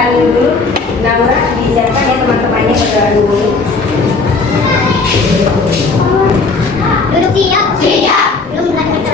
tahan dulu. Naura disiapkan ya teman-temannya berdoa dulu. Duduk siap. Siap. Belum mulai kita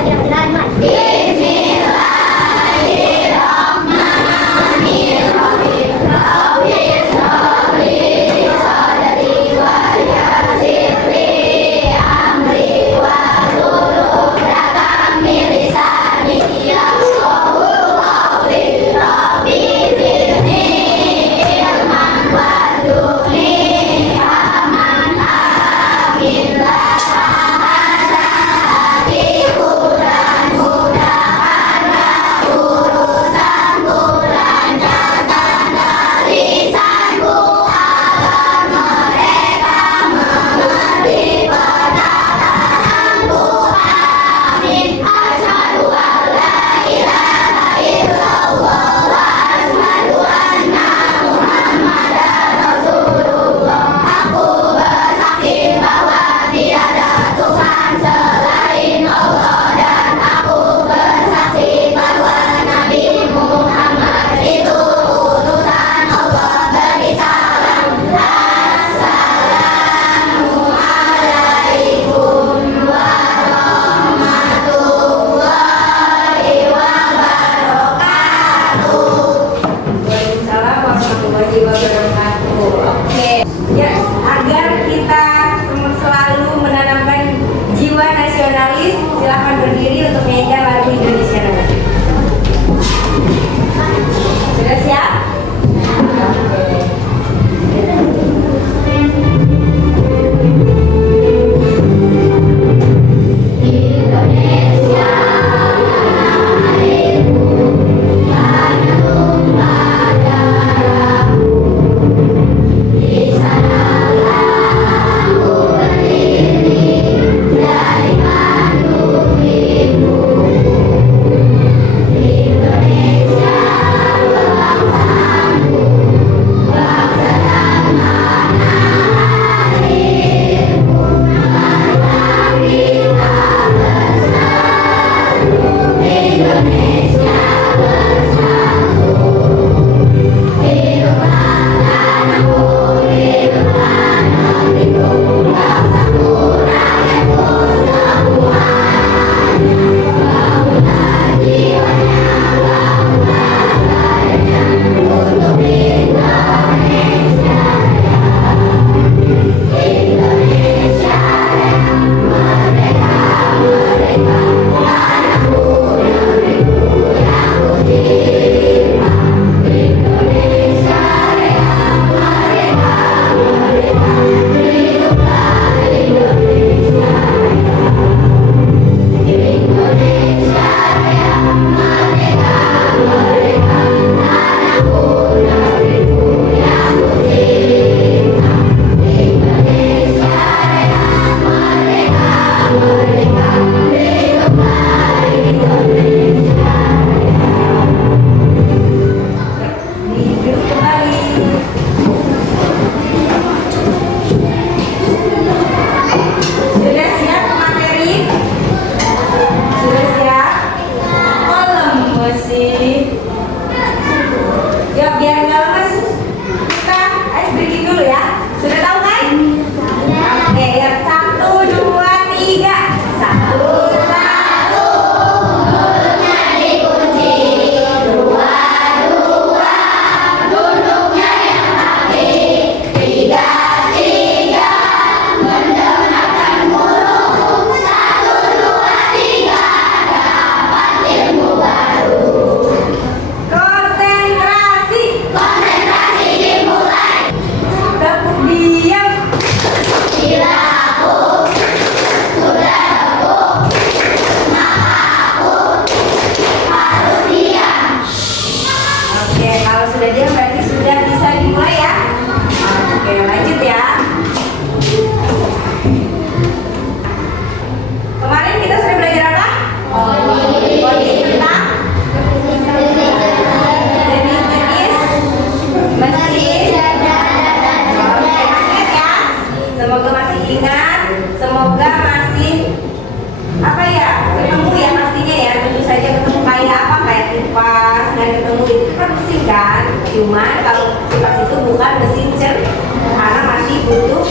pas nggak ketemu itu kan pusing kan. Cuma kalau kipas itu bukan mesin karena masih butuh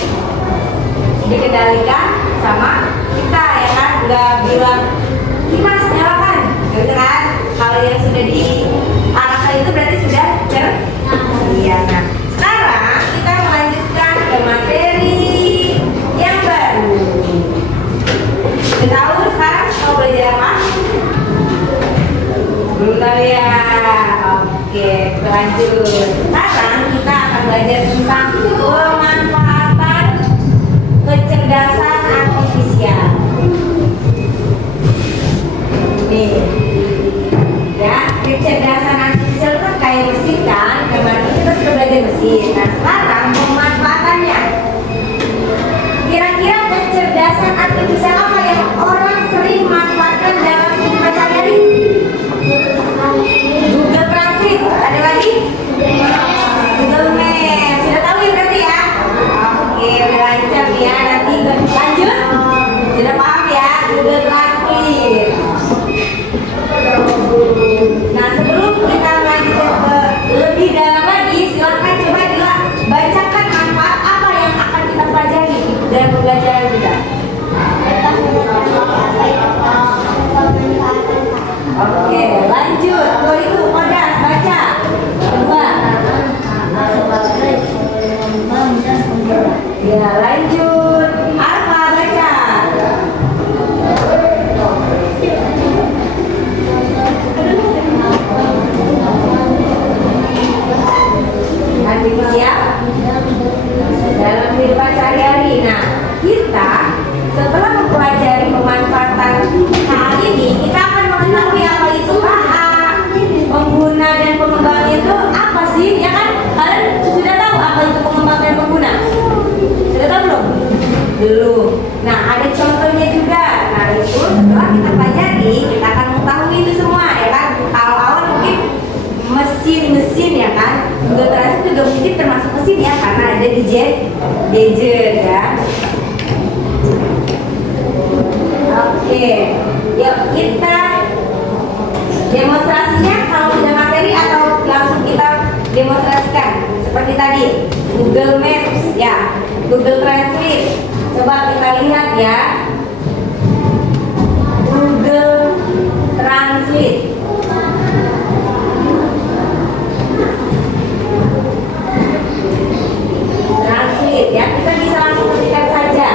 dikendalikan sama kita ya kan, nggak bilang kipas nyalakan gitu kan. Kalau yang sudah diarahkan itu berarti sudah iya. Nah sekarang kita melanjutkan ke materi yang baru. Udah tahu sekarang mau belajar apa? Belum tahu ya. Oke, lanjut. Sekarang kita akan belajar tentang pemanfaatan kecerdasan artifisial. Nih, ya, kecerdasan artifisial kan kayak mesin kan? Kemarin kita sudah belajar mesin. Nah, sekarang pemanfaatannya. Kira-kira kecerdasan artifisial apa yang orang sering manfaatkan dalam kehidupan sehari-hari? Google Translate, ada lagi? Google Maps, sudah tahu ya berarti ya? Oke, udah lancar ya, nanti lanjut? Sudah paham ya, Google Translate. Nah sebelum kita lanjut ke lebih dalam lagi, silakan coba juga bacakan manfaat apa yang akan kita pelajari dalam pembelajaran kita. Oke, lanjut. Kalau itu Odas baca. Kedua. Ya, lanjut. Arfa baca. Artifisial dalam kehidupan sehari-hari. Nah, kita setelah mempelajari pemanfaatan hal ini, kita akan mengetahui apa itu KA, pengguna dan pengembang itu apa sih? Ya kan? Kalian sudah tahu apa itu pengembang dan pengguna? Sudah tahu belum? Belum. Nah, ada contohnya juga. Nah, itu setelah kita pelajari, kita akan mengetahui itu semua, ya kan? Kalau awal mungkin mesin ya kan? Google Translate juga mungkin termasuk mesin ya, karena ada di gadget ya. Oke, yuk kita demonstrasinya kalau sudah materi atau langsung kita demonstrasikan seperti tadi Google Maps ya, Google Translate. Coba kita lihat ya, Google Translate. Translate ya, kita bisa langsung ketikkan saja.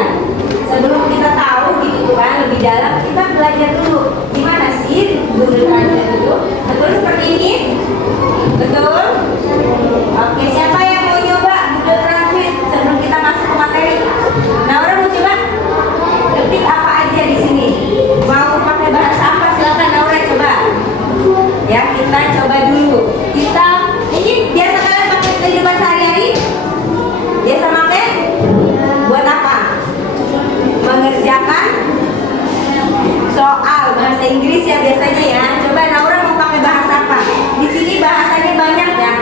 Sebelum kita tahu gitu kan lebih dalam, kita belajar dulu gimana sih Google Translate itu. Betul seperti ini? Betul? Oke, siapa yang mau nyoba Google Translate sebelum kita masuk ke materi? Nah, orang mau coba? Ketik apa aja di sini? Mau pakai bahasa apa? Silakan Naura coba. Ya, kita coba dulu. Kita ini biasa kalian pakai kehidupan sehari-hari? Biasa pakai? Buat apa? Mengerjakan soal bahasa Inggris ya biasanya ya. Coba Naura mau pakai bahasa apa? Di sini bahasanya banyak ya.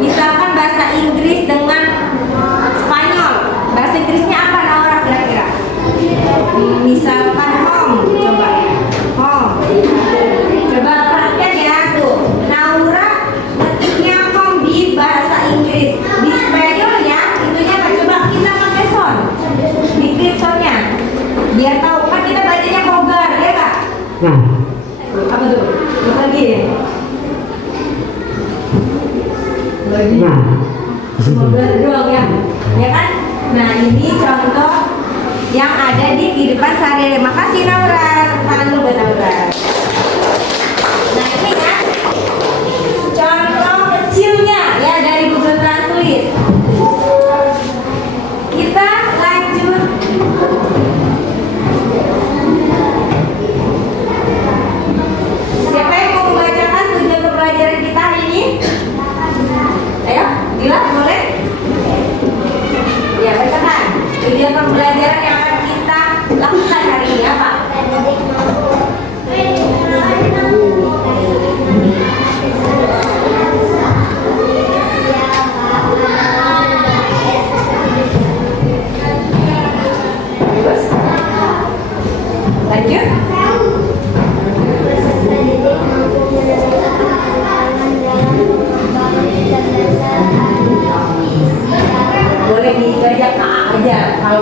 Misalkan bahasa Inggris dengan Spanyol. Bahasa Inggrisnya apa Naura kira-kira? Misalkan home, coba home. Coba perhatikan ya tuh. Naura ketiknya home di bahasa Inggris. Di Spanyolnya itunya apa? Coba kita pakai sound. Diklik soundnya. Biar tahu kan kita bacanya hogar ya kak? Apa tuh? Lagi ya? Lagi hogar doang ya? Ya kan? Nah ini contoh yang ada di kehidupan sehari-hari. Makasih Naura, tangan dulu buat Naura. Nah ini kan contoh kecilnya ya dari Google Translate. Kita lanjut. Siapa yang mau membacakan tujuan pembelajaran kita hari ini? Ayo, Dila, boleh? Ya, bacakan. Tujuan pembelajaran yang akan kita lakukan hari ini apa?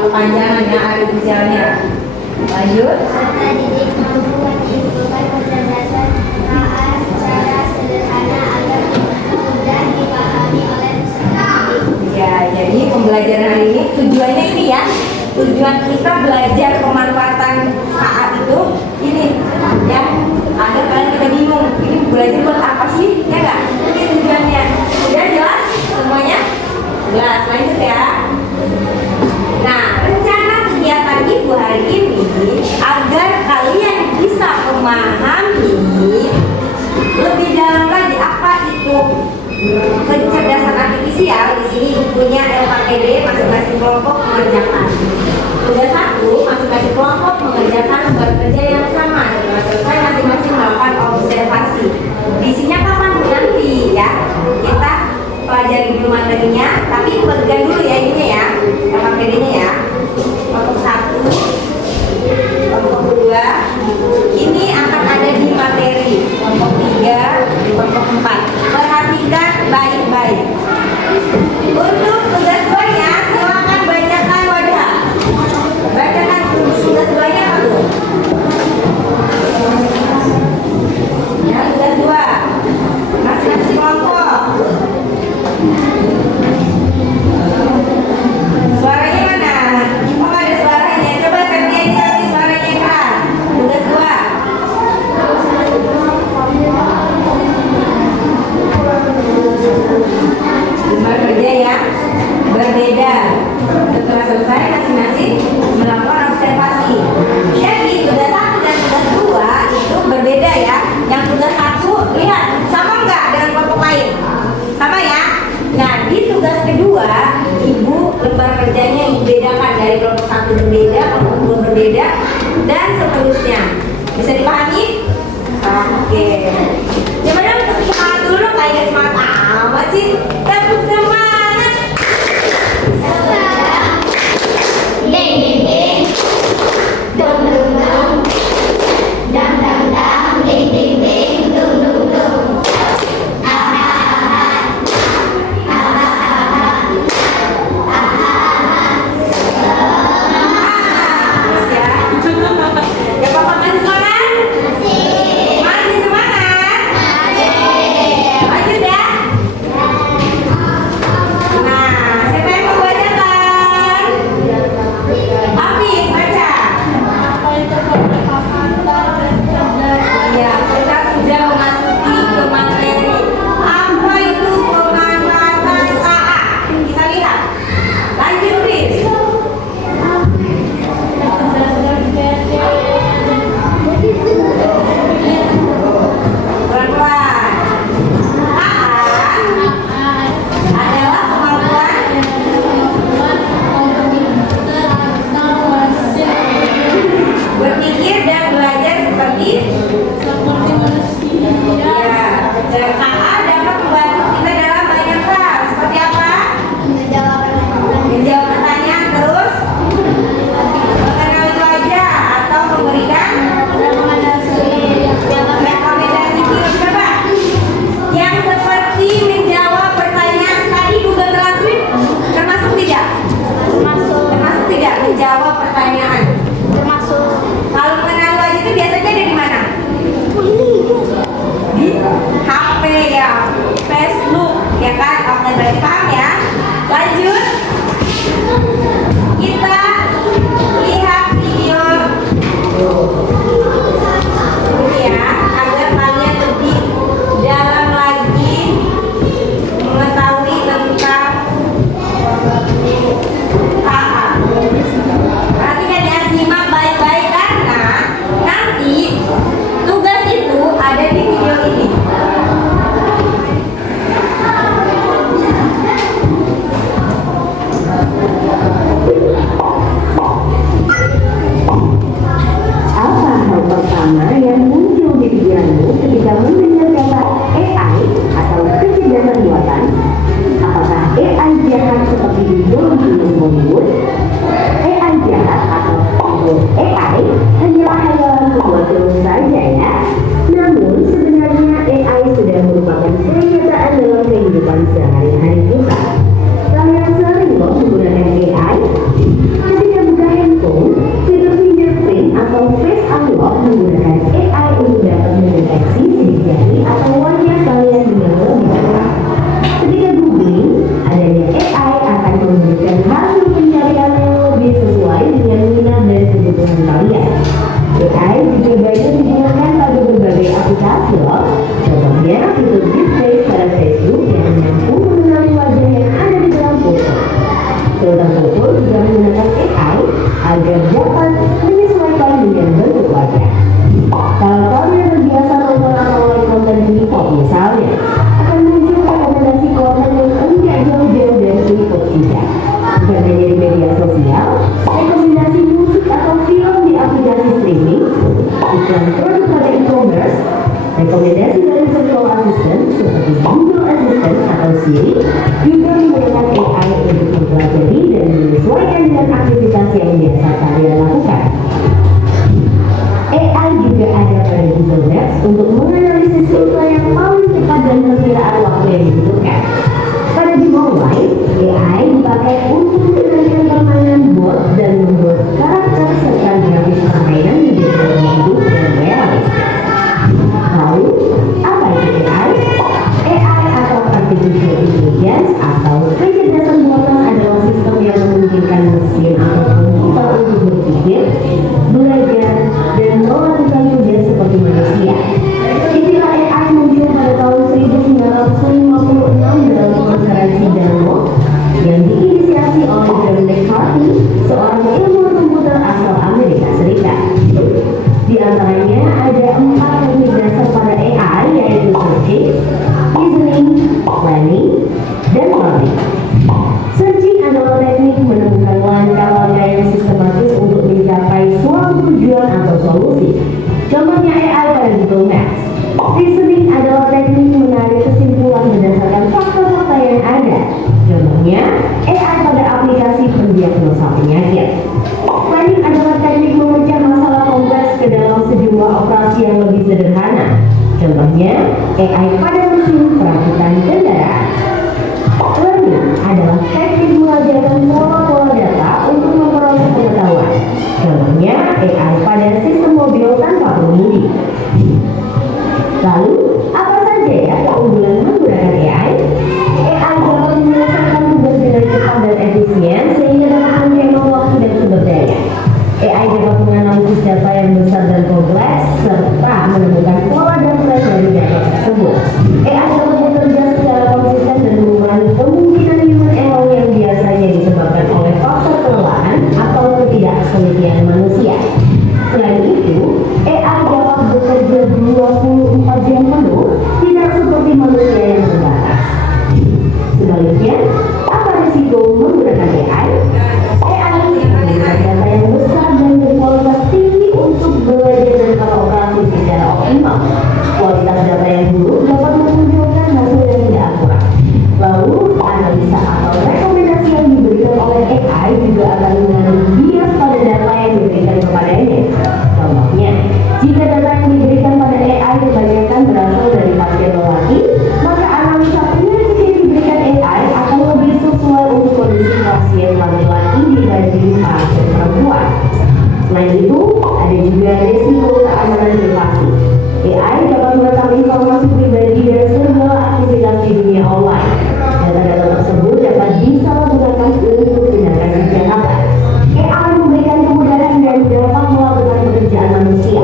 kepanjangan ya artifisialnya. Lanjut. Peserta didik mampu menyimpulkan kecerdasan AA secara sederhana agar mudah dipahami oleh peserta didik. Ya, jadi pembelajaran hari ini tujuannya ini ya. Tujuan kita belajar pemanfaatan AA itu ini ya. Agar kalian kita bingung, ini belajar buat apa sih? Ya enggak? Ini tujuannya. Udah jelas semuanya? Jelas. Lanjut ya. Nah, rencana kegiatan ibu hari ini agar kalian bisa memahami lebih dalam lagi apa itu kecerdasan artifisial. Di sini bukunya LKPD masing-masing kelompok mengerjakan. Tugas 1, masing-masing kelompok mengerjakan tugas kerja yang sama. Setelah selesai masing-masing melakukan observasi. Isinya kapan nanti ya? Kita pelajari dulu materinya, tapi pegang dulu ya ininya ya, LKPD-nya ya. Kelompok 1, kelompok 2, ini akan ada di materi. Kelompok 3, kelompok 4. Perhatikan baik-baik. Untuk tugas 2-nya, silakan bacakan wadah. Bacakan tugas 2-nya apa tuh? Ya, tugas 2. Masing-masing kelompok. Suaranya mana? Oh, ada suaranya. Coba Septiani suaranya keras. Tugas 2. Lembar kerja yang berbeda. Setelah selesai masing-masing melakukan observasi. Jadi tugas 1 dan tugas 2 itu berbeda ya. Yang tugas 1 lihat sama nggak dengan kelompok lain? Sama ya. Nah di tugas kedua ibu lembar kerjanya dibedakan dari kelompok 1 berbeda, kelompok 2 berbeda dan seterusnya. Bisa dipahami? Oke. Coba dong tepuk tangan dulu kayak semangat amat sih. Tepuk semangat. Ding ding ding, dum dum dum, dam dam dam, ding ding ding, dum dum dum. Terus ya. Ya Papa masih semangat? Masih semangat? Lanjut ya. Nah, siapa yang mau bacakan? Hafiz, baca. Iya, kita sudah memasuki ke materi. Apa itu pemanfaatan AA? Kita lihat. Lanjut, please. Pelan-pelan. AA adalah kemampuan berpikir dan belajar seperti ya. Dan AA dapat membantu kita dalam banyak hal. Seperti apa? Menjawab pertanyaan, terus mengenali wajah atau memberikan rekomendasi film. Coba yang seperti menjawab pertanyaan tadi Google Translate termasuk tidak? Termasuk tidak menjawab pertanyaan? Kalau mengenali wajah itu biasanya ada di mana? Di HP ya, Facebook ya kan? Oke, berarti paham ya. Lanjut. Kita lihat video ini ya, agar kalian lebih dalam lagi mengetahui tentang AA. Perhatikan ya, simak baik-baik karena nanti tugas itu ada di video ini. Apa hal pertama yang muncul di pikiranmu ketika mendengar kata AI atau kecerdasan buatan? Apakah AI jahat seperti di film-film Hollywood? AI jahat atau AI hanyalah hayalan pembuat film saja ya. Namun sebenarnya AI sudah merupakan kenyataan dalam kehidupan sehari-hari kita. Kalian sering loh menggunakan AI. Ketika juga menggunakan AI untuk mempelajari dan menyesuaikan dengan aktivitas yang biasa kalian lakukan. AI juga ada pada Google Maps untuk menganalisis rute yang paling cepat dan perkiraan waktu yang dibutuhkan. Pada game online, AI dipakai untuk mengendalikan permainan bot dan membuat karakter serta grafis permainan menjadi lebih hidup dan realistis. Lalu, apa itu AI? AI atau Artificial Intelligence atau kecerdasan buatan adalah sistem yang memungkinkan mesin atau komputer untuk berpikir, belajar, dan melakukan tugas seperti manusia. Istilah AI muncul pada tahun 1956 dalam konferensi Davos yang diinisiasi oleh John McCarthy, seorang ilmuwan komputer asal Amerika Serikat. Di antaranya ada 4 teknik dasar pada AI, yaitu searching, reasoning, planning, dan learning. Searching adalah teknik menemukan langkah-langkah yang sistematis untuk mencapai suatu tujuan atau solusi. Contohnya AI pada Google Maps. Reasoning adalah teknik menarik kesimpulan berdasarkan fakta-fakta yang ada. Contohnya AI pada aplikasi pendiagnosa penyakit. Planning adalah teknik memecah masalah kompleks ke dalam sejumlah operasi yang lebih sederhana. Contohnya AI pada mesin perakitan kendaraan. Learning adalah teknik mengajarkan pola-pola data untuk memperoleh pengetahuan. Contohnya AI pada sistem mobil tanpa pengemudi. Lalu, apa saja ya keunggulan menggunakan AI? AI dapat menyelesaikan tugas dengan cepat dan efisien sehingga dapat menghemat waktu dan sumber daya. AI dapat menganalisis data yang besar dan kompleks serta menemukan pola dan tren dari data tersebut. AI dapat bekerja secara konsisten dan mengurangi kemungkinan human error yang biasanya disebabkan oleh faktor kelelahan atau ketidaktelitian manusia. Selain itu, AI dapat bekerja 24 jam penuh, tidak seperti manusia yang terbatas. Sebaliknya, apa risiko menggunakan AI? AI menggunakan data yang besar dan berkualitas tinggi untuk belajar dan beroperasi secara optimal. Kualitas data yang buruk dapat memunculkan hasil yang tidak akurat. Lalu, analisa atau rekomendasi yang diberikan oleh AI juga akan mengandung bias pada data yang diberikan kepadanya. Contohnya, jika data yang diberikan pada AI kebanyakan berasal dari pasien lelaki, maka analisa penyakit yang diberikan AI akan lebih sesuai untuk kondisi pasien laki-laki dibanding pasien perempuan. Selain itu, ada juga risiko keamanan privasi. AI dapat merekam informasi pribadi dan segala aktivitas di dunia online. Data-data tersebut dapat disalahgunakan untuk tindakan kejahatan. AI memberikan kemudahan dan dapat melakukan pekerjaan manusia.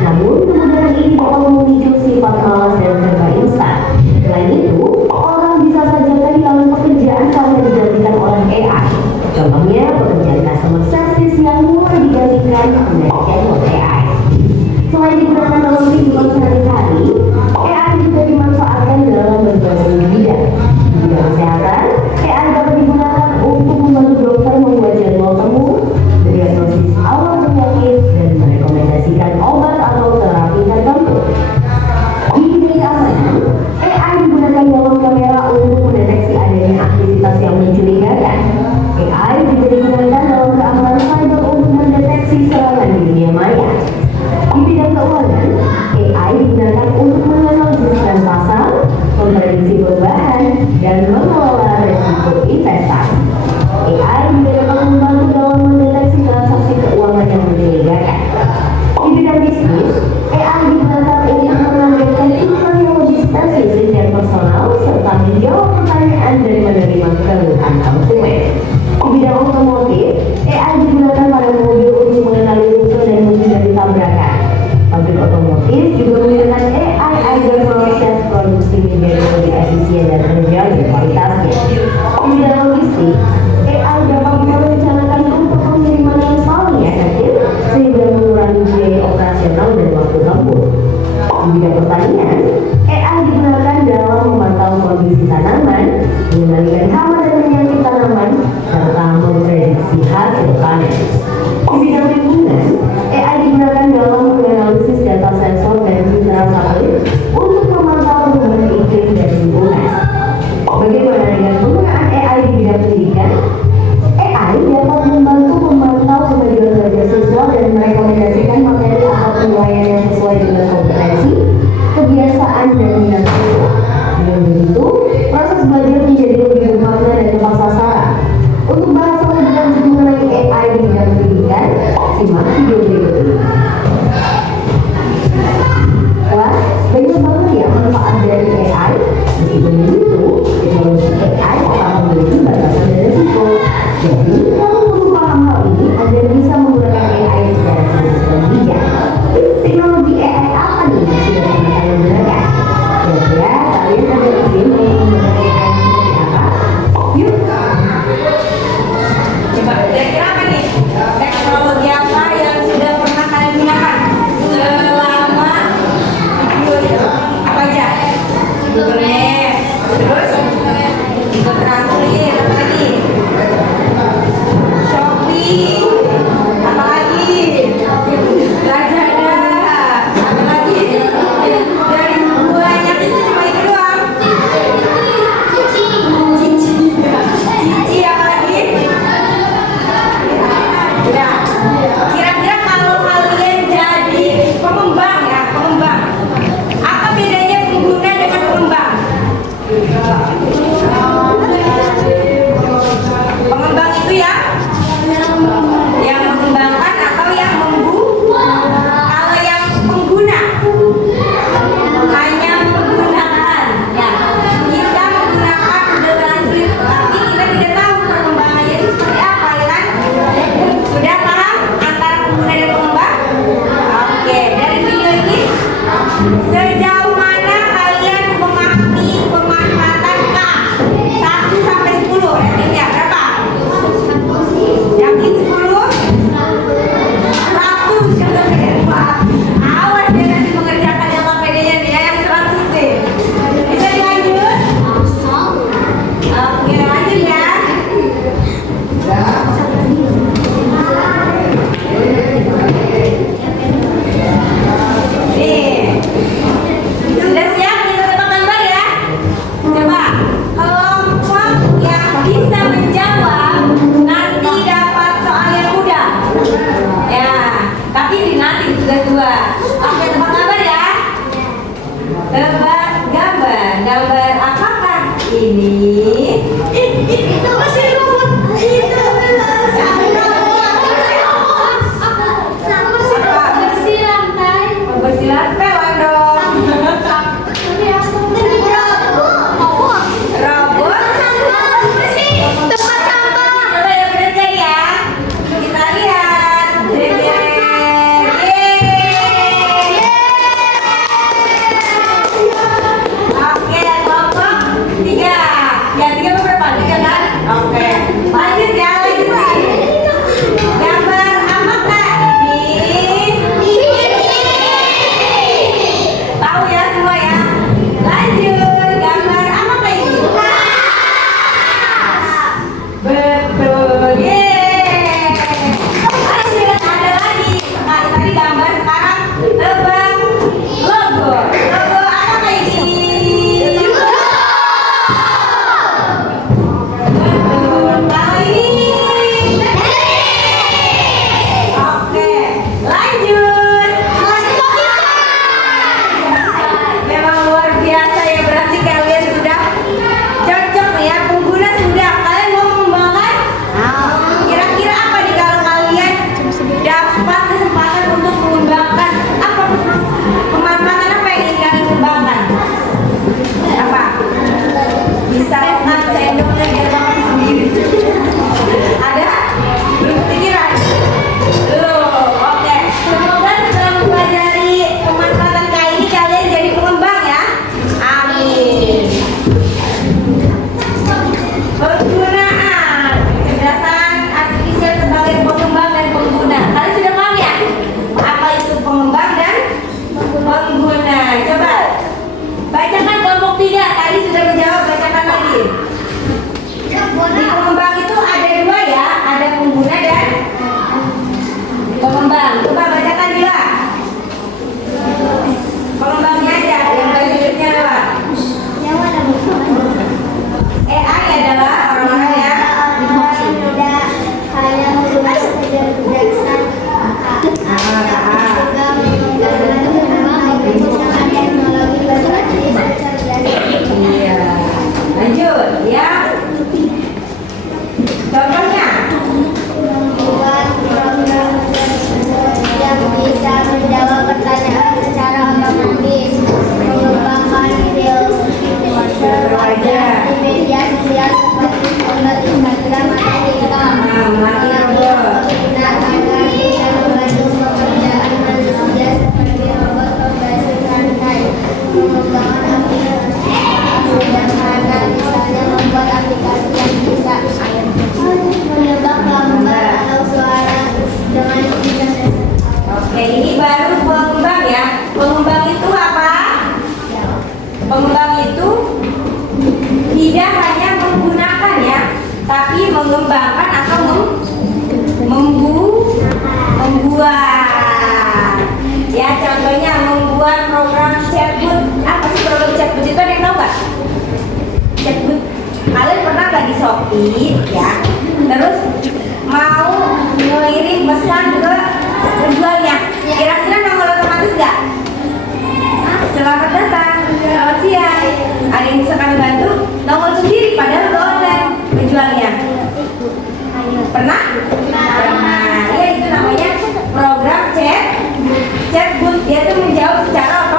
Namun, kemudahan ini dapat memicu sifat malas dan serba instan. Selain itu, orang bisa saja kehilangan pekerjaan karena digantikan oleh AI. Contohnya, pekerjaan customer service yang mulai digantikan oleh AI. Selain digunakan dalam kehidupan sehari-hari, AI juga dimanfaatkan dalam berbagai bidang. Di bidang kesehatan, AI dapat digunakan untuk membantu dokter membuat jadwal temu, mendiagnosis awal penyakit, dan merekomendasikan obat atau terapi tertentu. Di bidang keamanan, AI digunakan dalam kamera untuk mendeteksi adanya aktivitas yang mencurigakan. AI juga digunakan dalam keamanan cyber untuk mendeteksi serangan di dunia maya. Di bidang keuangan, AI digunakan untuk menganalisis tren pasar, memprediksi perubahan, dan mengelola risiko investasi. AI juga dapat membantu dalam mendeteksi transaksi keuangan yang mencurigakan. Di bidang bisnis, AI digunakan untuk menanggapi iklan yang lebih spesifik dan personal serta menjawab pertanyaan dan menerima keluhan konsumen. Di bidang otomotif, AI digunakan pada mobil untuk mengenali rute dan menghindari tabrakan. Pabrik otomotif juga menggunakan AI agar proses produksi menjadi lebih efisien dan terjaga kualitasnya. Di bidang logistik, AI dapat merencanakan rute pengiriman yang paling efektif sehingga mengurangi biaya operasional dan waktu tempuh. Di bidang pertanian, AI digunakan dalam memantau kondisi tanaman, mengendalikan hama dan mengembangkan atau membuat. Ya, contohnya membuat program chatbot. Apa sih program chatbot itu, ada yang tahu nggak? Chatbot. Kalian pernah nggak di Shopee ya? Terus mau mengirim pesan ke penjualnya. Kira-kira nongol otomatis nggak? Selamat datang, selamat siang. Ada yang bisa kami bantu? Nongol sendiri padahal udah online penjualnya. Pernah? Pernah. Ya, itu namanya program chatbot. Dia tuh menjawab secara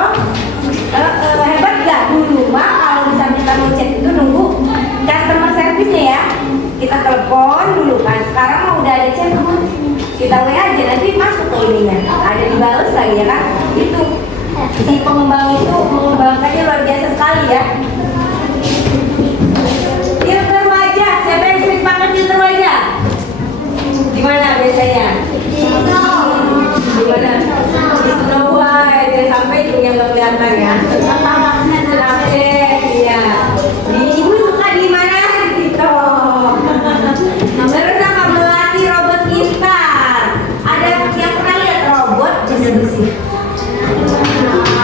hebat nggak? Dulu mah kalau misalnya kita mau chat itu nunggu customer service-nya ya. Kita telepon dulu kan. Sekarang mah udah ada chatbot. Kita WA aja nanti masuk ke ininya. Ada dibalas lagi ya kan? Itu si pengembang itu mengembangkannya luar biasa sekali ya. Filter wajah, siapa yang sering pakai filter wajah? Gimana biasanya? Gimana? Di Snow White, ya, sampai hidungnya nggak kelihatan ya. Snapchat, iya. Ibu suka di mana? Di TikTok. Terus apa melatih robot pintar? Ada yang pernah lihat robot bersih-bersih?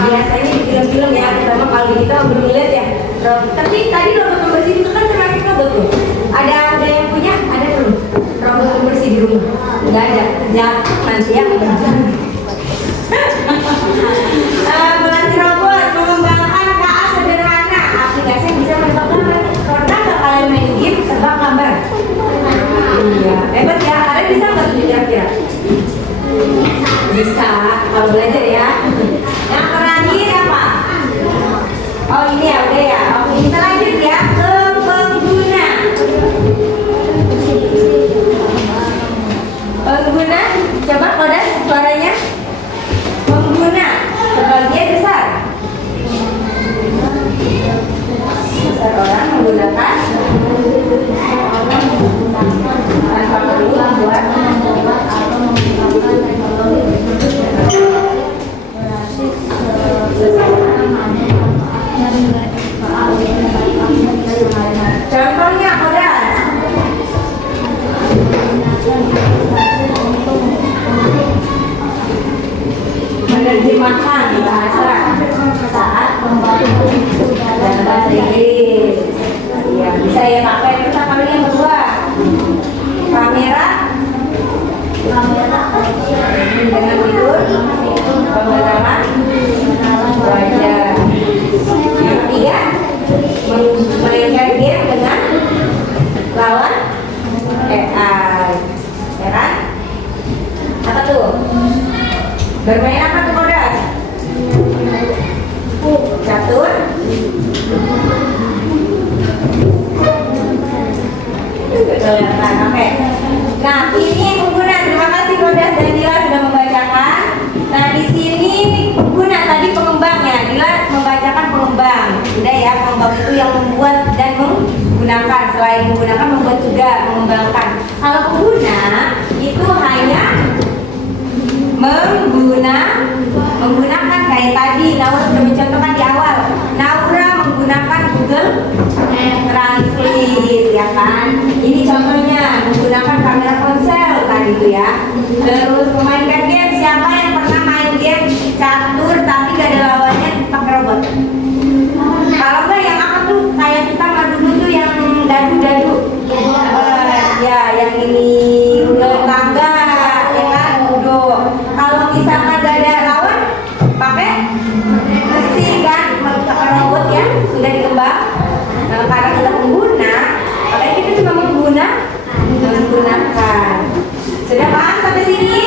Biasanya di film-film ya, terutama kalau kita belum lihat ya. Tapi tadi robot pembersih itu kan termasuk robot tuh. Ada yang punya? Ada belum? Robot pembersih di rumah? Nggak ada. Jatuh nanti ya. Melatih robot, mengembangkan KA sederhana. Aplikasi yang bisa menebak gambar. Pernah nggak kalian main game tebak gambar? Iya, hebat ya. Kalian bisa nggak tuh kira-kira? Bisa, kalau belajar ya. Yang terakhir apa? Oh ini ya, udah ya. Oke, kita lanjut ya ke pengguna. Pengguna, coba Kodas suaranya. Pengguna, sebagian besar orang menggunakan tanpa perlu membuat contohnya Kodas. Menerjemahkan bahasa saat membantu dalam bahasa Inggris. Ya, bisa ya pakai. Terus apa lagi yang kedua? Kamera dengan fitur pengenalan wajah. Yang ketiga, mainkan game dengan lawan AI. Ya kan? Apa tuh? Bermain apa tuh Kodas? Catur. Kelihatan, oke. Nah, ini pengguna. Terima kasih Kodas dan Dila sudah membacakan. Nah, di sini pengguna, tadi pengembang ya. Dila membacakan pengembang. Udah ya, pengembang itu yang membuat dan menggunakan. Selain menggunakan, membuat juga, mengembangkan. Kalau pengguna itu hanya menggunakan kayak tadi Naura sudah mencontohkan di awal. Naura menggunakan Google Translate ya kan. Ini contohnya menggunakan kamera ponsel tadi itu ya. Terus memainkan game. Siapa yang pernah main game catur tapi gak ada lawannya pakai robot? Kalau enggak yang apa tuh kayak kita madu dulu tuh yang dadu-dadu. Ya yang ini tangga ya kan, udo. Kalau misalkan gak ada lawan pakai mesin kan, pakai robot ya, sudah dikembang. Nah, karena kita pengguna, makanya kita cuma menggunakan. Sudah paham sampai sini?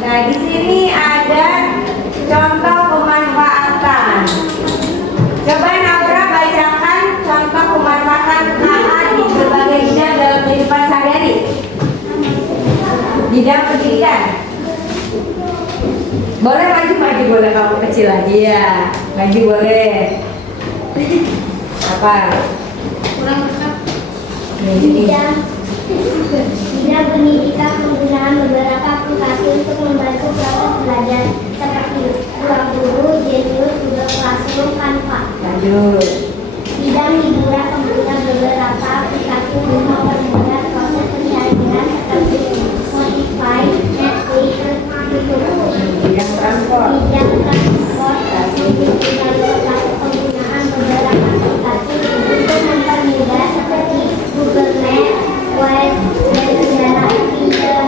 Nah, di sini ada contoh pemanfaatan. Coba Naura bacakan contoh pemanfaatan KA di berbagai bidang dalam kehidupan sehari-hari. Bidang pendidikan. Boleh maju boleh, kamu kecil lagi ya. Maju boleh. Apa? Kurang dekat. Ini. Bidang pendidikan penggunaan beberapa aplikasi untuk membantu proses belajar seperti Ruang Guru, Genius, Google Classroom, Canva. Lanjut. Bidang hiburan berguna pada proses penyaringan seperti Spotify, Netflix, YouTube. Bidang transport. Bidang transportasi digunakan penggunaan beberapa aplikasi untuk mempermudah seperti Google Maps, Waze, dan segala bidang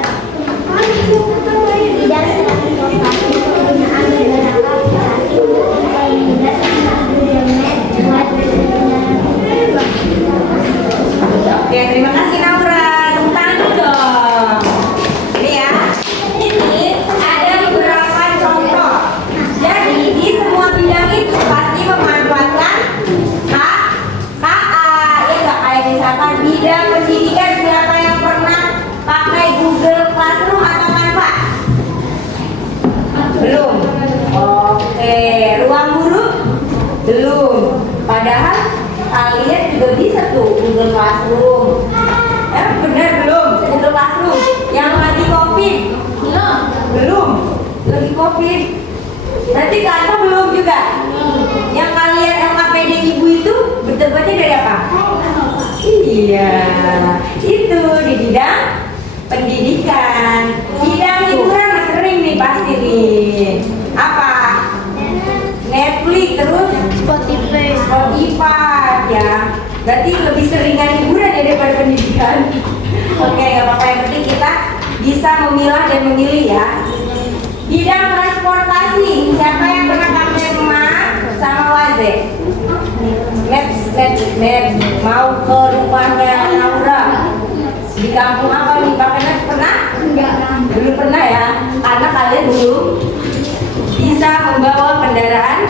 transportasi penggunaan beberapa aplikasi untuk mempermudah seperti Google Maps, Waze, dan segala Oke, terima kasih Naura. Tepuk tangan dulu dong. Ini ya. Ini ada beberapa contoh. Jadi di semua bidang itu pasti memanfaatkan KA. Ya nggak, kayak misalkan bidang pendidikan, siapa yang pernah pakai Google Classroom atau Canva? Belum. Oke, ruang guru? Belum. Padahal kalian juga bisa tuh Google Classroom. Bener belum? Google Classroom yang lagi COVID? Belum. Lagi COVID. Berarti Canva belum juga. Yang kalian LKPD ibu itu betul-betul dari apa? Iya, itu di bidang pendidikan. Bidang hiburan mas sering nih pasti nih. Apa? Netflix, terus Spotify ya. Berarti lebih seringan hiburan ya daripada pendidikan. Oke, nggak apa-apa, yang penting kita bisa memilah dan memilih ya. Bidang transportasi, siapa yang pernah pakai Map sama Waze? Maps, mau ke rumahnya Naura di kampung apa nih, pakai Maps pernah? Belum pernah ya, karena kalian belum bisa membawa kendaraan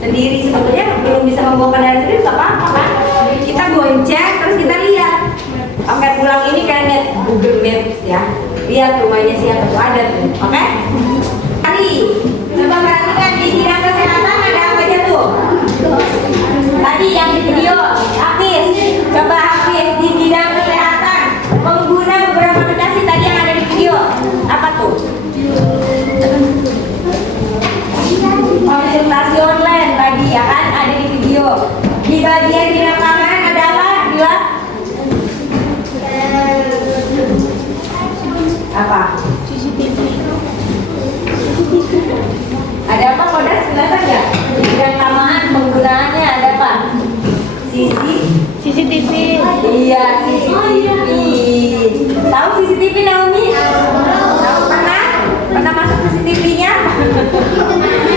sendiri. Sebetulnya belum bisa membawa kendaraan sendiri nggak apa-apa kan? Kita bonceng terus kita lihat. Oke, pulang ini kan lihat Google Maps ya. Lihat rumahnya siapa tuh, ada tuh. Oke? Hari coba perhatikan di bidang kesehatan ada apa aja tuh? Tadi yang di video Hafiz. Coba Hafiz, di bidang kesehatan pengguna beberapa aplikasi tadi yang ada di video. Apa tuh? Konsultasi online tadi ya kan, ada di video. Di bagian bidang keamanan ada apa? Bila? Apa? CCTV. Ada apa Kodas? Kelihatan nggak? Di bidang keamanan penggunaannya ada apa? CCTV. Iya, CCTV. Tahu CCTV Naomi? Tahu pernah? Pernah masuk CCTV-nya?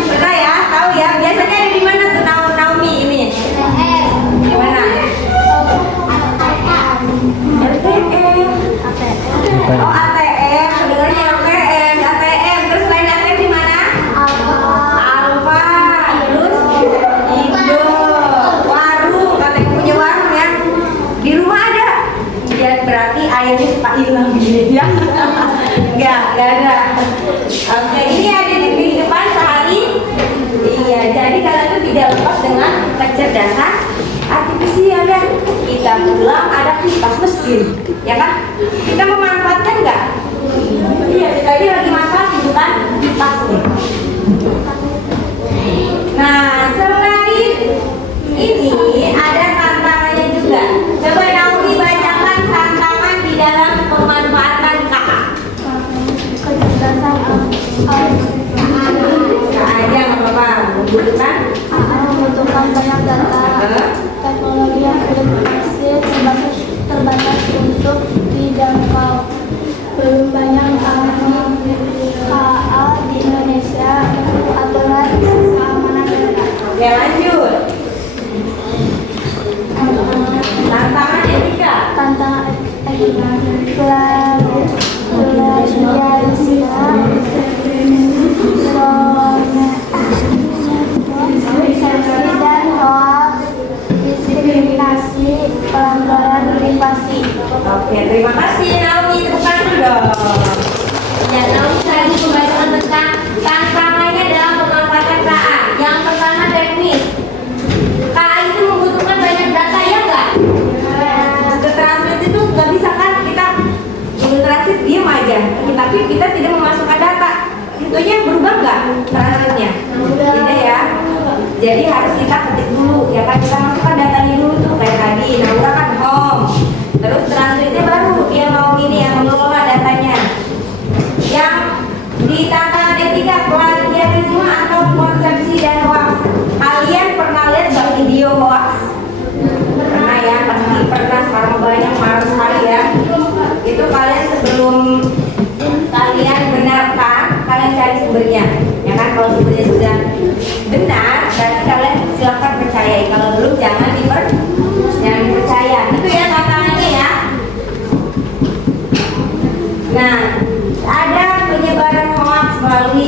Pernah ya? Tahu ya? Biasanya ada di mana tuh Naomi ini? Di mana? ATM. Oh, ATM. Kedengarannya ATM. Terus selain ATM di mana? Alfa. Terus Indo. Warung. Katanya punya warung ya. Di rumah ada. Ya berarti airnya suka hilang gitu ya. Enggak ada. Oke, ini ada di kehidupan sehari. Iya, jadi kalian itu tidak lepas dengan kecerdasan artifisial ya. Kita pulang ada kipas mesin, ya kan? Kita memanfaatkan nggak? Iya, kita ini lagi manfaat itu kan kipas nih. Nah, selain ini ada tantangannya juga. Coba Naomi bacakan tantangan di dalam pemanfaatan KA. kecerdasan aja nggak apa-apa, membutuhkan membutuhkan banyak data, teknologi yang berbasis terbatas untuk dijangkau. Belum banyak KA di Indonesia untuk aturan keamanan data. Oke, lanjut. Tantangan etika. Tantangan dan soal diskriminasi pelanggaran privasi. Oke, terima kasih Naomi, tepuk tangan dong. Ya, Naomi tadi membacakan tentang tantangannya dalam pemanfaatan KA. Yang pertama teknis. KA itu membutuhkan banyak data ya nggak? Ke translate itu nggak bisa kan kita harus sekali ya. Itu kalian sebelum kalian benarkan, kalian cari sumbernya. Ya kan, kalau sumbernya sudah benar, berarti kalian silakan percayai. Kalau belum, jangan dipercaya. Itu ya tantangannya ya. Nah, ada penyebaran hoax melalui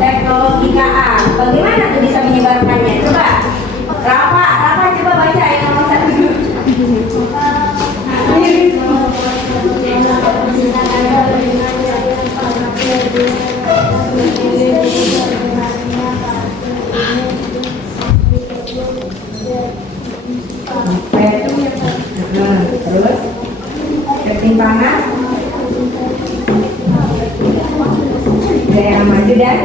teknologi KA. Bagaimana tuh bisa menyebarkannya? Coba, Rafa coba baca yang nomor 1 dulu. Terus ketimpangan daerah maju dan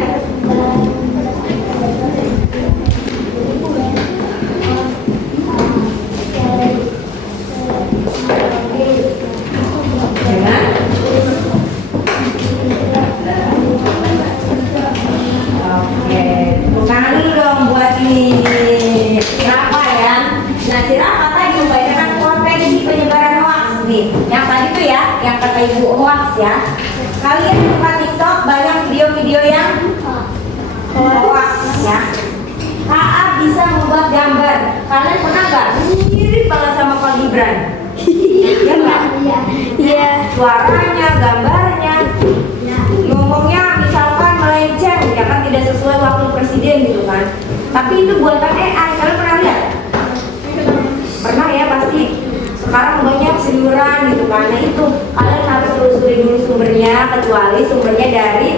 ibu hoax ya. Kalian buka TikTok banyak video-video yang hoax ya. KA bisa membuat gambar. Kalian pernah nggak mirip banget sama Pak Gibran? Ya nggak? Iya. Suaranya, gambarnya, ngomongnya misalkan melenceng, ya kan tidak sesuai wakil presiden gitu kan. Tapi itu buatan AI. Kalian pernah lihat? Pernah ya pasti. Sekarang banyak seliweran gitu kan. Nah itu kalian harus telusuri dulu sumbernya, kecuali sumbernya dari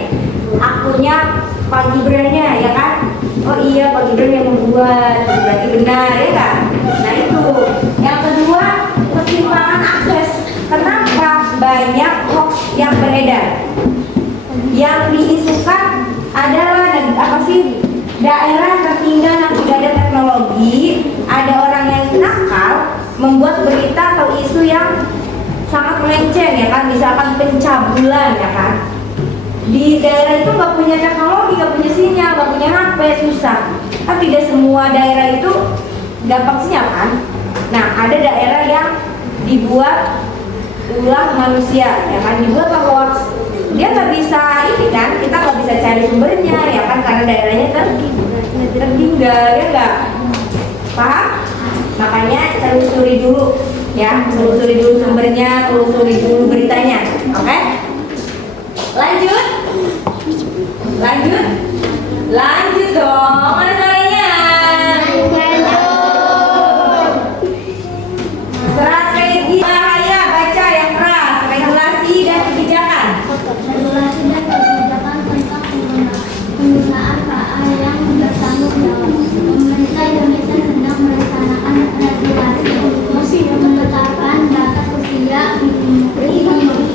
akunnya Pak Gibran-nya ya kan. Oh iya, Pak Gibran yang membuat, berarti benar ya kan. Nah itu. Yang kedua, ketimpangan akses. Kenapa banyak hoax yang beredar? Yang diisukan adalah apa sih? Daerah tertinggal yang tidak ada teknologi, ada orang yang nakal membuat berita atau isu yang sangat melenceng ya kan, misalkan pencabulan ya kan. Di daerah itu nggak punya teknologi, nggak punya sinyal, nggak punya HP, susah. Kan tidak semua daerah itu gampang sinyal kan. Nah ada daerah yang dibuat ulah manusia ya kan, dibuat hoax. Dia nggak bisa ini kan, kita nggak bisa cari sumbernya ya kan, karena daerahnya tertinggal ya nggak. Paham? Makanya telusuri dulu ya, telusuri dulu sumbernya, telusuri dulu beritanya. Oke? Lanjut dong. Mana suaranya? Strategi bahaya, baca yang keras. Regulasi dan kebijakan. Regulasi dan kebijakan tentang penggunaan KA yang bertanggung jawab. Pemerintah Indonesia sedang merencanakan regulasi untuk menetapkan batas usia minimum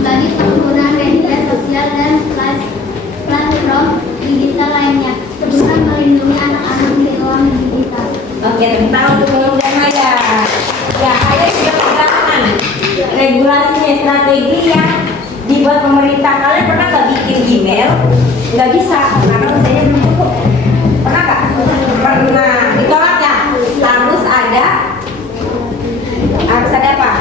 bagi penggunaan media sosial dan platform digital lainnya guna melindungi anak-anak di ruang digital. Oke, tentang untuk penggunaan maya. Ya, ada juga pegangan regulasinya, strategi yang dibuat pemerintah. Kalian pernah nggak bikin email? Nggak bisa, karena misalnya belum cukup. Pernah nggak? Pernah. Ditolak ya? Harus ada apa?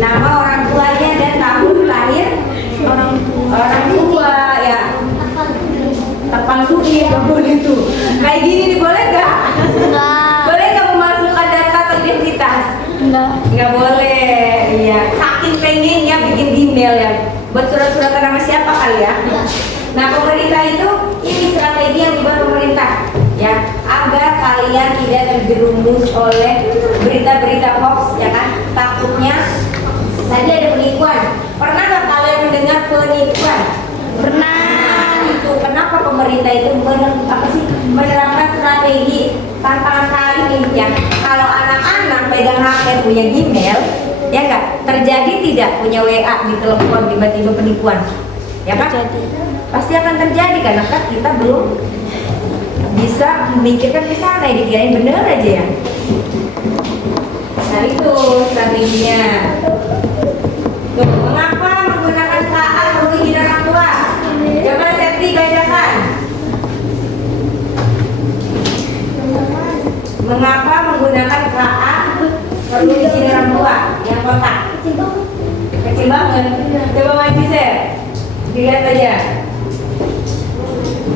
Nama orang tuanya dan tahun lahir orang tua ya. Terpalsuin, nggak boleh tuh. Kayak gini nih, boleh nggak? Enggak. Boleh nggak memasukkan data atau identitas? Nggak boleh. Iya. Saking pengennya bikin email ya, buat surat-suratan sama siapa kali ya? Nah pemerintah itu ini strategi yang dibuat pemerintah ya, agar kalian tidak terjerumus oleh berita-berita hoax ya kan. Takutnya tadi ada penipuan. Pernah nggak kalian mendengar penipuan? Pernah. Itu kenapa pemerintah itu menerapkan strategi tantangan kali ini ya. Kalau anak-anak pegang HP punya Gmail ya nggak, terjadi tidak punya WA di telepon tiba-tiba penipuan ya kan? Pasti akan terjadi karena kan kita belum bisa memikirkan ke sana, dikirain bener aja ya. Nah itu strateginya. Tuh, mengapa menggunakan KA merugikan orang tua? Coba Septi bacakan. Mengapa menggunakan KA perlu izin orang tua yang kotak. Kecil banget. Coba maju sih. Dilihat aja.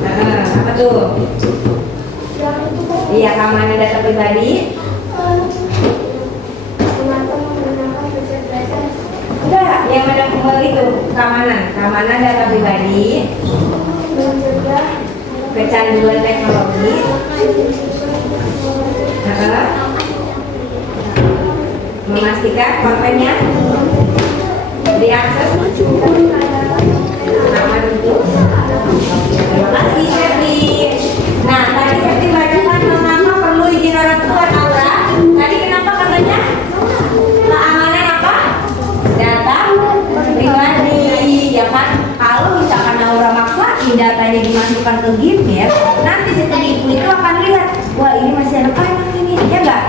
Nah, apa tuh? Iya, keamanan data pribadi. Enggak, yang mana kembali itu keamanan data pribadi, kecanduan teknologi, memastikan kontennya diakses aman itu. Terima kasih Septi. Nah, tadi Septi bacakan mengapa perlu izin orang tua, Naura. Tadi kenapa katanya? Keamanan apa? Data pribadi, ya kan? Kalau misalkan Naura maksain datanya dimasukkan ke Gmail, nanti si penipu itu akan lihat, wah ini masih anak-anak ini, ya enggak?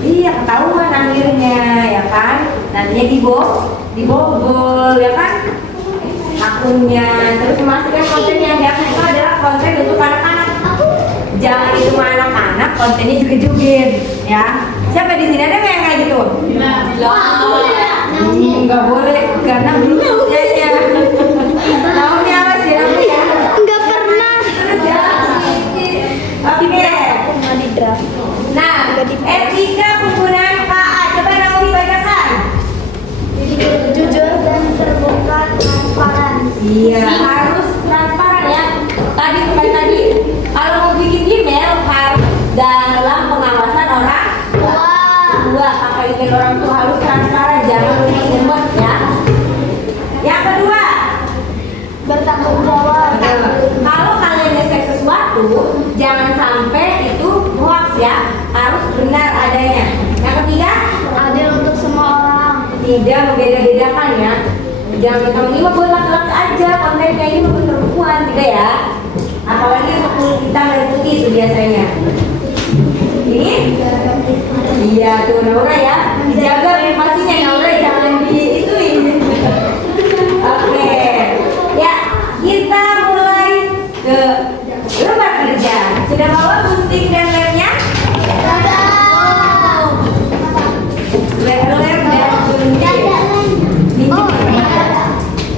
Iya, ketahuan akhirnya, ya kan? Nantinya dibobol, ya kan? Akunnya, terus memastikan konten yang diakses itu adalah konten untuk anak-anak. Jangan itu mah anak-anak, kontennya juga joget, ya. Siapa di sini ada nggak yang kayak gitu? Nggak boleh, karena belum usianya. Namanya apa sih namanya? Nggak pernah. Oke. Pernah di draft. Nah, etika penggunaan KA. Coba Naomi bacakan. Jujur dan terbuka, transparan. Iya, harus transparan ya. Tadi kalau mau bikin email harus dalam pengawasan orang tua. Kakak email orang tua harus transparan, jangan lumut ya. Yang kedua, Bertanggung jawab. kalau kalian nge-share sesuatu, jangan sampai itu hoax ya, harus benar adanya. Yang ketiga, Adil untuk semua orang. tidak membeda-bedakan ya. Jangan kamu ini mah buat laki-laki aja, konten kayak ini buat perempuan, tidak ya. Apalagi untuk kulit hitam dan putih itu biasanya. Ini? Iya tuh Naura ya, dijaga privasinya Naura, jangan diituin. Oke, ya kita mulai ke lembar kerja. Sudah bawa gunting dan lemnya? Lem dan gunting.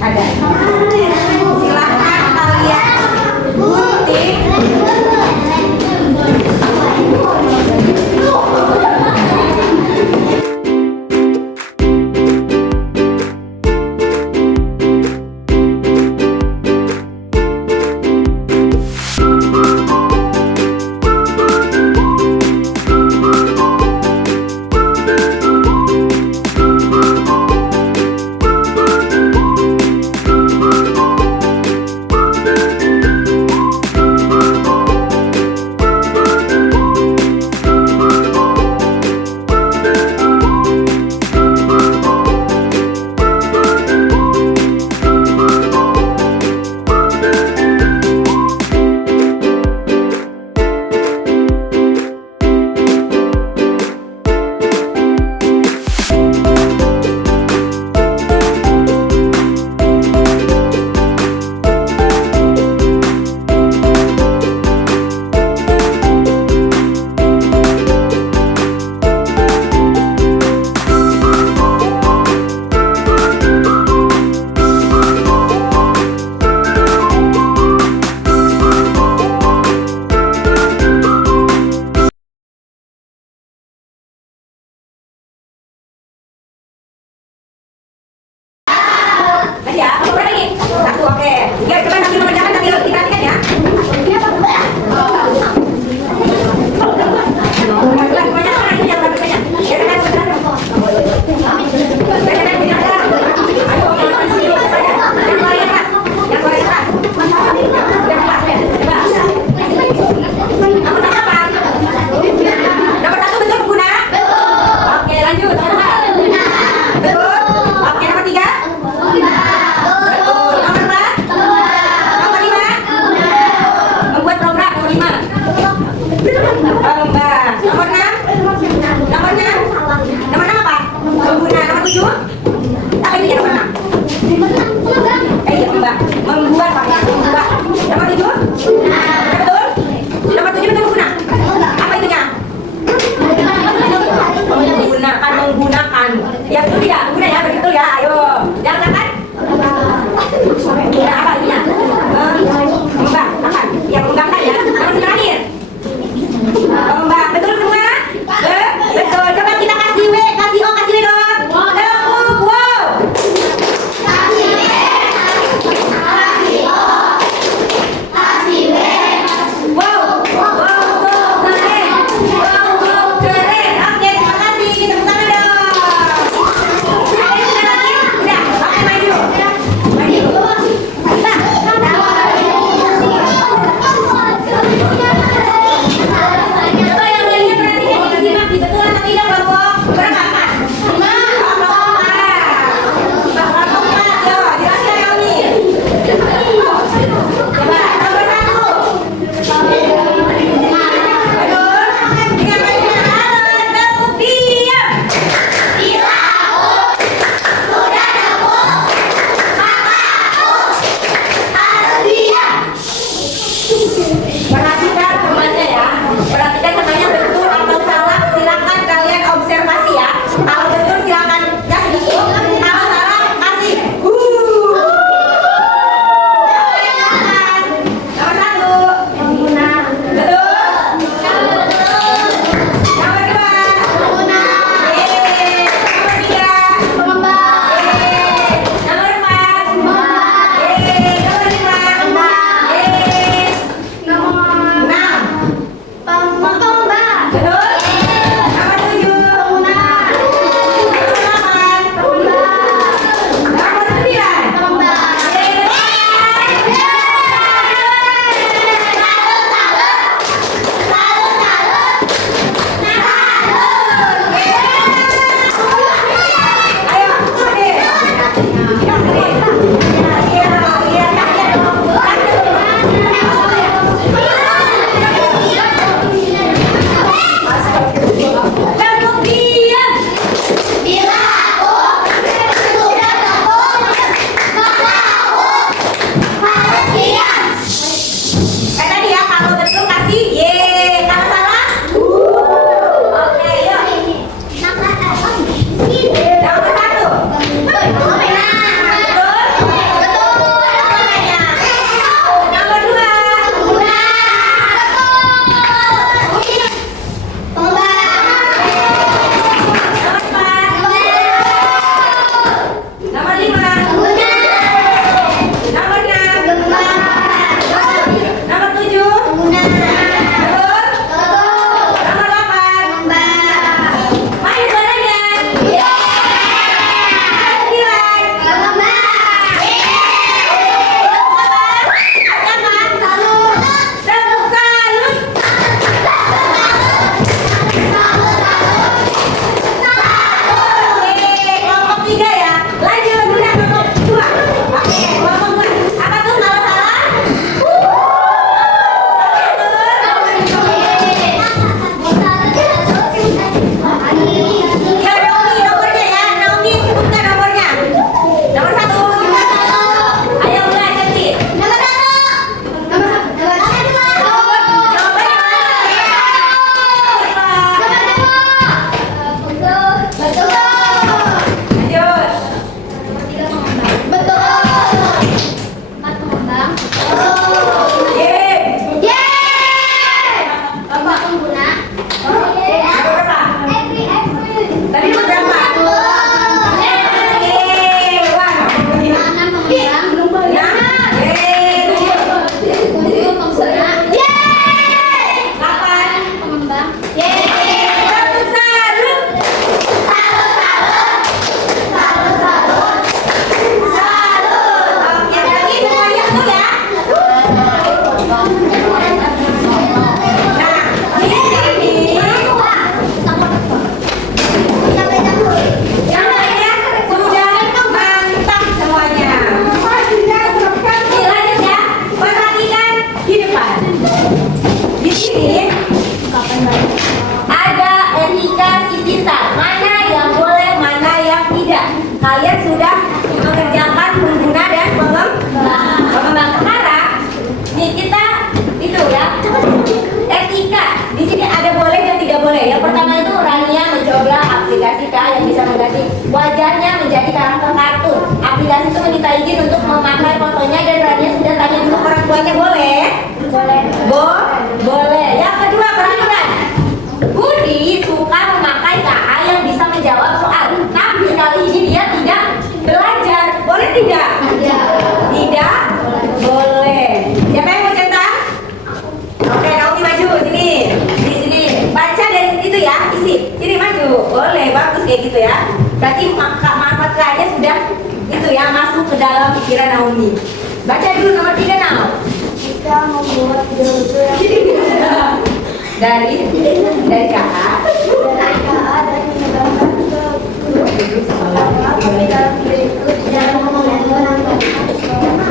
Ada. Silakan kalian gunting. wajahnya menjadi karakter kartun. Aplikasi itu meminta izin untuk memakai fotonya dan Rania sudah tanya dulu orang tuanya boleh? Boleh. Yang kedua peraturan. Budi suka memakai KA yang bisa menjawab soal. Tapi kali ini dia tidak belajar. Boleh tidak? Tidak boleh. Siapa yang mau centang? Oke, Naomi maju sini. Di sini. Baca dan itu ya, isi. Sini maju. Boleh, bagus kayak gitu ya. Berarti manfaat KA-nya sudah itu ya masuk ke dalam pikiran Naomi. Baca dulu nomor 3 Naomi. Kita membuat video Dari KA. dari KA dan menyebarkan ke grup dalam berikut dan mengelola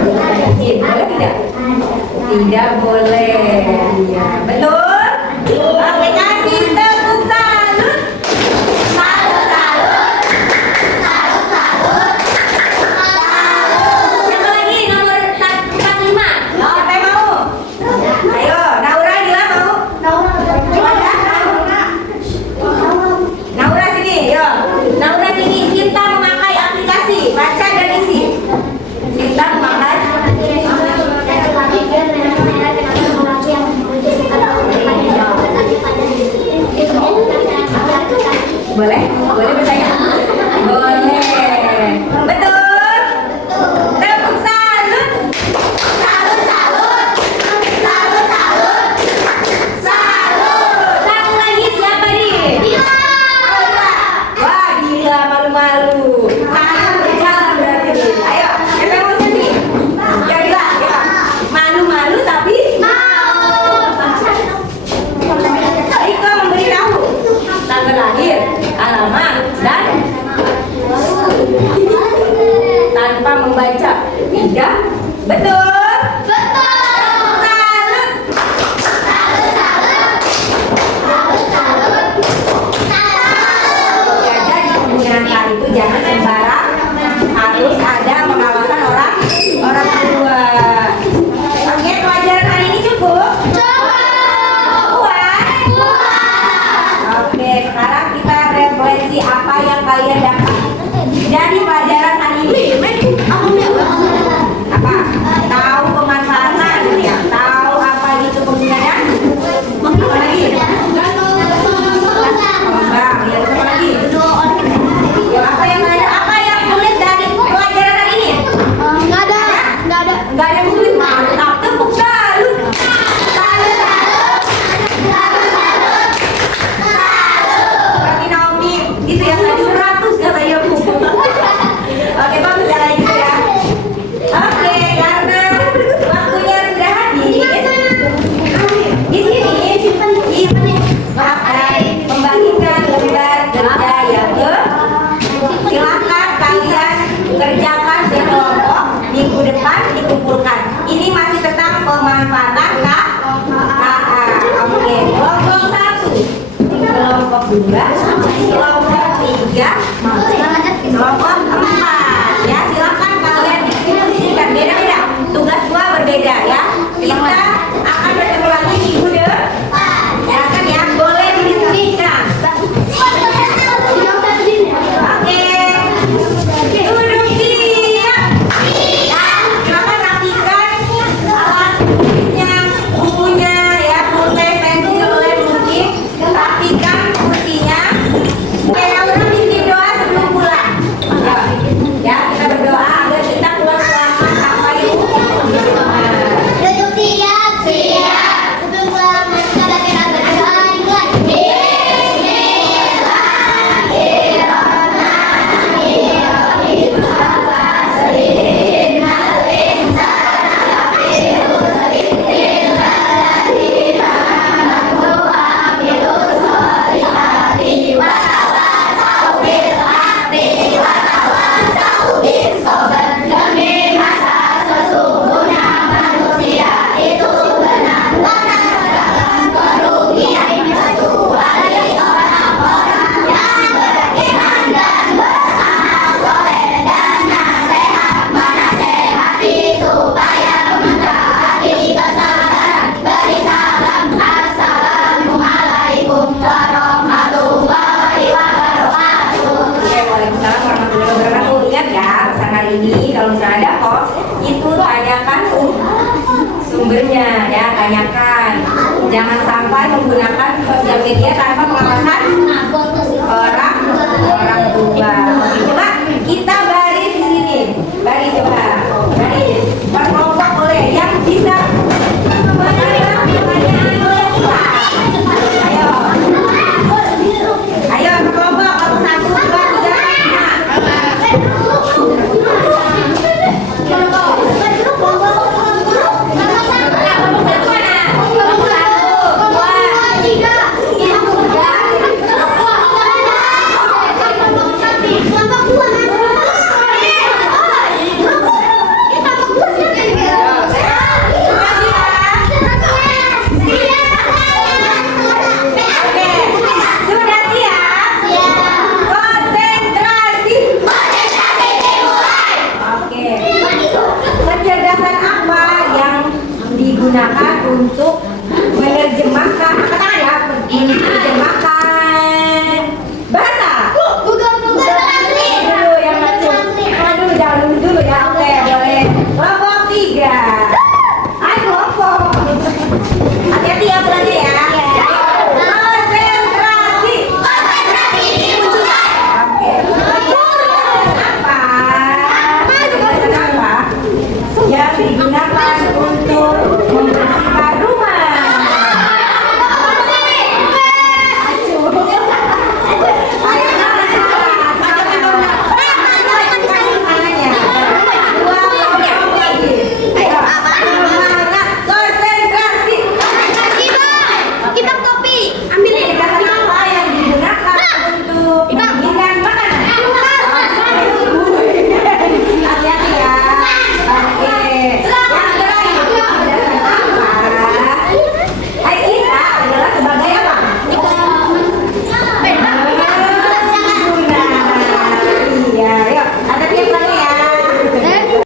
Boleh tidak? Tidak boleh. Iya, betul. Aplikasi tepuk salut. Siapa lagi nomor 45? Siapa yang mau? Ayo, Naura Dila mau? Naura sini, yo. Naura sini. Sinta memakai aplikasi. Baca dan isi. Sinta memakai. Boleh? Boleh bertanya? Boleh. Betul? Tepuk salut. Satu lagi siapa nih? Wah, Dila malu-malu. Tangan berjalan berarti. Ayo, siapa yang mau sini? Ya Dila, ya. Malu-malu tapi Iko memberitahu tanggal lahir, alamat, dan tanpa membaca. Tidak? Betul? Jaga di penggunaan kali itu jangan sembarang, harus ada pengawasan orang tua. Oke, pelajaran hari ini cukup? Puas? Oke, sekarang kita refleksi apa yang kalian dapat dari pelajaran hari ini. Apa? Tahu pemanfaatan, ya? Tahu apa itu penggunanya? Apa lagi? Kembang, ya, apa lagi? Ya, apa yang sulit dari pelajaran hari ini? Nggak ada. Enggak ada yang sulit. Mantap, tepuk salut. Tapi Naomi itu yang tadi 100 katanya Bu. Oke, bagus ya lagi ya. Oke, karena waktunya sudah habis. Di sini akan membagikan lembar kerja yang silahkan kalian kerjakan sekelompok. Minggu depan dikumpulkan. Ini masih tentang pemanfaatan KA. Oke, kelompok 1, kelompok 2, kelompok 3, kelompok 4. Ya, silahkan kalian diskusikan. Beda-beda. Tugas 2 berbeda ya. Kita akan bertemu lagi minggu depan. Silakan ya, boleh didiskusikan. Oke. Duduk siap. Silakan rapikan alat tulisnya, bukunya ya, pulpen, pensil, lem, mungkin. Rapikan kursinya. Oke, Naura bikin doa sebelum pulang. Ya, kita berdoa agar kita pulang selamat sampai di rumah. Duduk siap. Jangan sampai menggunakan sosial media tanpa pengawasan